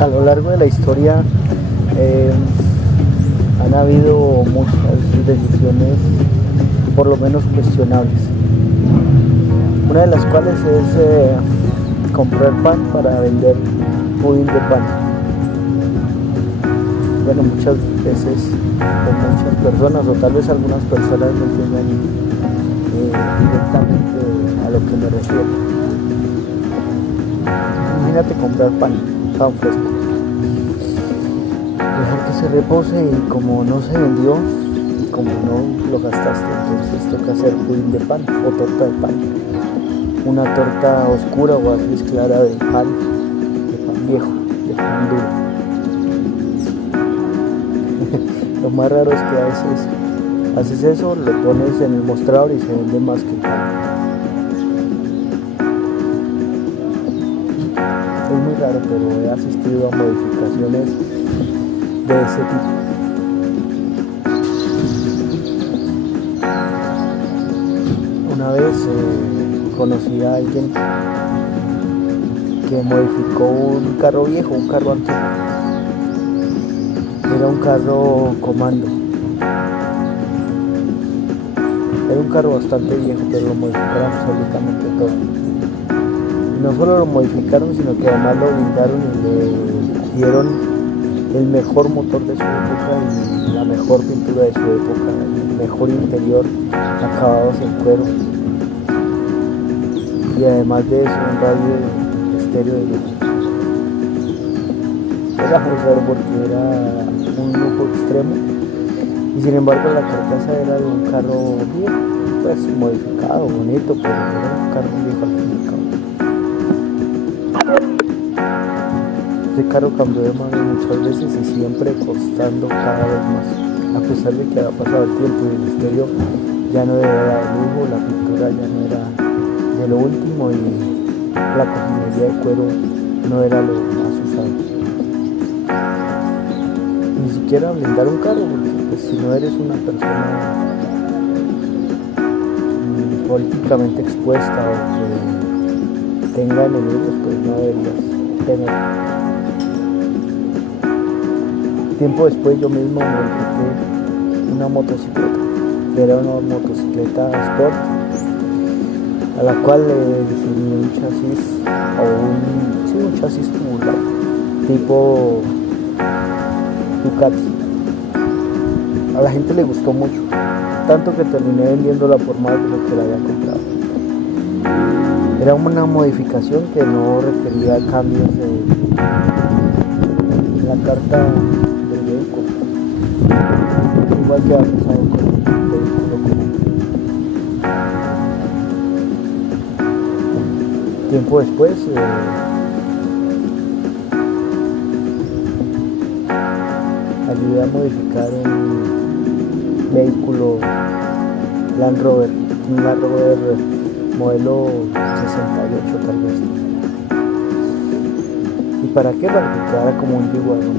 A lo largo de la historia han habido muchas decisiones, por lo menos cuestionables. Una de las cuales es comprar pan para vender pudín de pan. Bueno, muchas veces, o muchas personas, o tal vez algunas personas no entiendan directamente a lo que me refiero. Imagínate comprar pan fresco, dejar que se repose y como no se vendió y como no lo gastaste, entonces toca hacer pudín de pan o torta de pan, una torta oscura o gris clara de pan viejo, de pan duro. Lo más raro es que a veces haces eso, lo pones en el mostrador y se vende más que el pan. Es muy raro, pero he asistido a modificaciones de ese tipo. Una vez conocí a alguien que modificó un carro viejo, un carro antiguo. Era un carro comando. Era un carro bastante viejo, pero lo modificaron absolutamente todo. No solo lo modificaron, sino que además lo blindaron y le dieron el mejor motor de su época y la mejor pintura de su época, el mejor interior, acabados en cuero. Y además de eso, un radio estéreo de lujo. Era muy raro porque era un lujo extremo y sin embargo la carcasa era de un carro viejo, pues modificado, bonito, pero era un carro viejo al fin y al cabo. Ese carro cambió de mano muchas veces y siempre costando cada vez más, a pesar de que había pasado el tiempo y el estéreo ya no era de lujo, la pintura ya no era de lo último y la cojinería de cuero no era lo más usado. Ni siquiera blindar un carro, porque pues, si no eres una persona políticamente expuesta o que tenga enemigos, pues no deberías tener. Tiempo después yo mismo modifiqué una motocicleta, que era una motocicleta Sport, a la cual le diseñé un chasis o un chasis tubular tipo Ducati. A la gente le gustó mucho, tanto que terminé vendiéndola por más de lo que la había comprado. Era una modificación que no requería cambios en la carta del vehículo, igual que ha pasado con el vehículo común. Tiempo después ayudé a modificar un vehículo Land Rover, un Land Rover modelo 68 tal vez. ¿Y para qué? Para que quedara como un G-Wagon.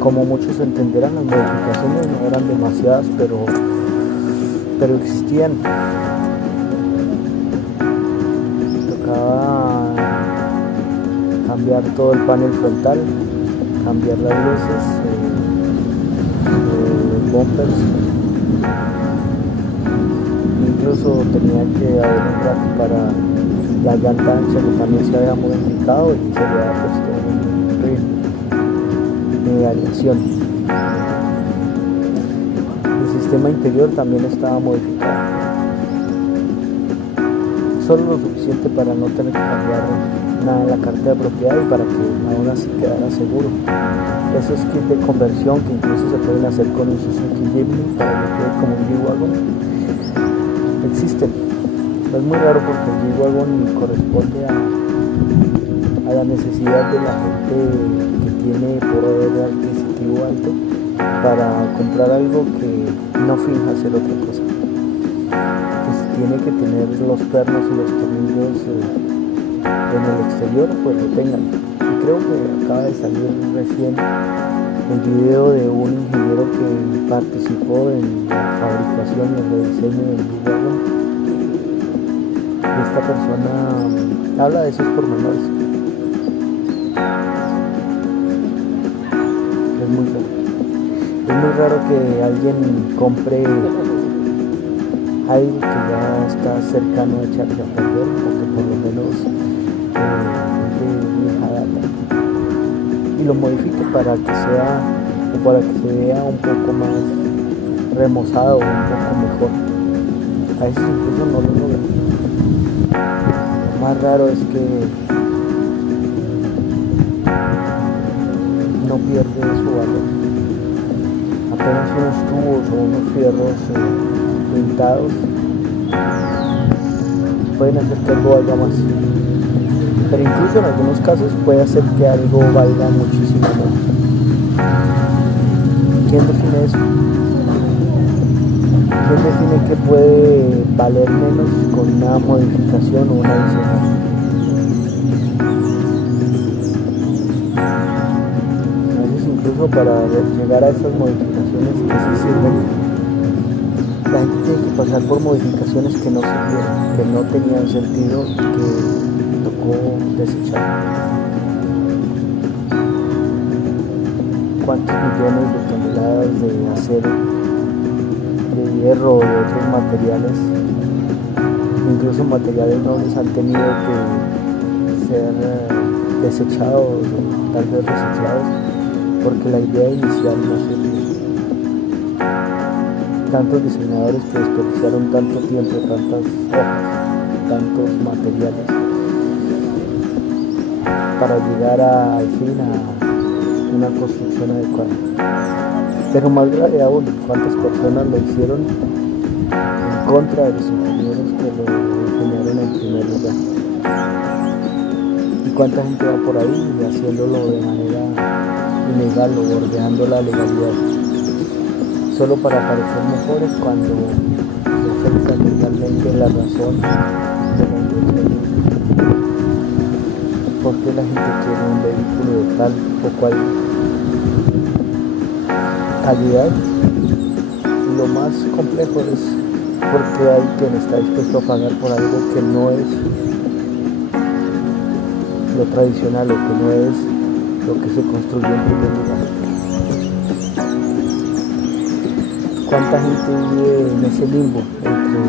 Como muchos entenderán, las modificaciones no eran demasiadas, pero existían. Tocaba cambiar todo el panel frontal, cambiar las luces, bumpers. Incluso tenía que haber un rack para la llanta ancha que también se había modificado y se le había puesto un rin de aleación. El sistema interior también estaba modificado, solo lo suficiente para no tener que cambiar nada en la carta de propiedad y para que aún así quedara seguro. Esos kits de conversión que incluso se pueden hacer con un Suzuki Jimny para que quede como un G-Wagon existen. Es muy raro porque el G-Wagon corresponde a la necesidad de la gente que tiene poder adquisitivo alto para comprar algo que no finja ser otra cosa, que si tiene que tener los pernos y los tornillos en el exterior, pues lo tengan. Y creo que acaba de salir recién el video de un ingeniero que participó en la fabricación y el rediseño del G-Wagon, y esta persona habla de esos pormenores. Es muy raro. Es muy raro que alguien compre algo que ya está cercano a echarse a perder, o que por lo menos es de vieja data, y lo modifique para que sea, o para que se vea un poco más remozado, un poco mejor. A veces incluso no lo logran. Lo más raro es que no pierde su valor. Apenas unos tubos o unos fierros pintados pueden hacer que algo valga más, pero incluso en algunos casos puede hacer que algo valga muchísimo más. ¿Quién define eso? ¿Quién define que puede valer menos con una modificación o una adicional? A veces incluso para llegar a esas modificaciones que sí sirven, la gente tiene que pasar por modificaciones que no sirvieron, que no tenían sentido y que tocó desechar. ¿Cuántos millones de toneladas de acero, de hierro o de otros materiales, incluso materiales nobles, han tenido que ser desechados o tal vez reciclados porque la idea inicial no sirvió? Tantos diseñadores que desperdiciaron tanto tiempo, tantas hojas, tantos materiales para llegar al fin a una construcción adecuada. Pero más grave aún, cuántas personas lo hicieron en contra de los ingenieros que lo diseñaron en primer lugar. Y cuánta gente va por ahí haciéndolo de manera ilegal o bordeando la legalidad, solo para parecer mejores cuando se afecta totalmente la razón de la industria. ¿Por qué la gente quiere un vehículo de tal o cual calidad? Y lo más complejo es porque hay quien está dispuesto a pagar por algo que no es lo tradicional o que no es lo que se construyó en primer lugar. ¿Cuánta gente vive en ese limbo entre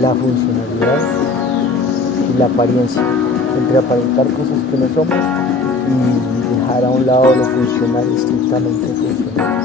la funcionalidad y la apariencia, entre aparentar cosas que no somos y dejar a un lado lo funcional, estrictamente funcional?